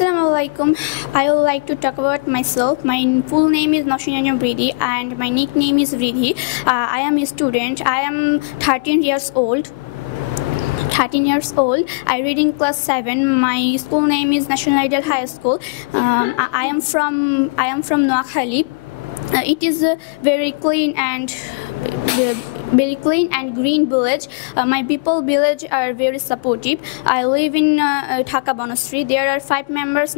Assalamualaikum. I would like to talk about myself. My full name is Noshinanjan Bridhi and my nickname is Bridhi. I am a student. I am 13 years old. I read in class 7. My school name is National Ideal High School. I am from Noakhali. It is a very clean and green village. My people village are very supportive. I live in Dhaka Bonastri. There are 5 members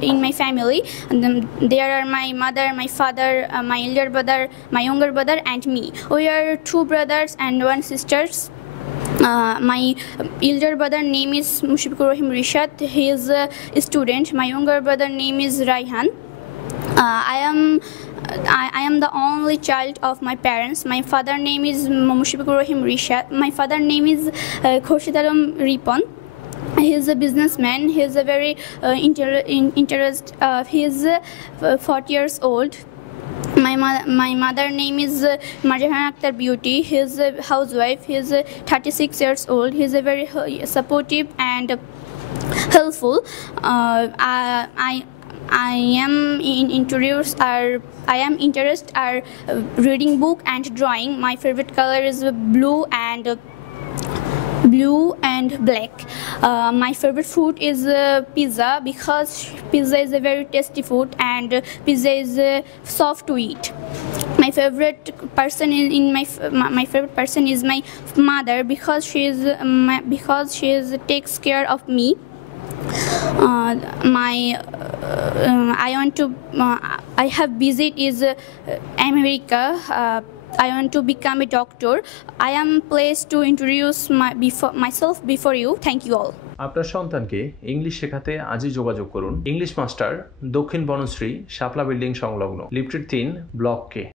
in my family. And there are my mother, my father, my elder brother, my younger brother, and me. We are 2 brothers and 1 sister. My elder brother name is Mushibikur Rahim Rishad. He is a student. My younger brother name is Raihan. I am the only child of my parents. My father name is Mushibikur Rahim Rishad. My father name is Khurshid Alam Ripon. He is a businessman. He is a very he is 40 years old. My mother name is Marjahan Akhtar Beauty. He is a housewife. He is 36 years old. He is a very supportive and helpful. I am interested reading book and drawing. My favorite color is blue and black. My favorite food is pizza because pizza is a very tasty food and pizza is soft to eat. My favorite person is my mother because she takes care of me. I have visited America. I want to become a doctor. I am pleased to introduce myself before you. Thank you all. আপনার সন্তানকে English শেখাতে আজই যোগাযোগ করুন English master দক্ষিণ বনশ্রী শাপলা building সংলগ্ন lifted 3 block কে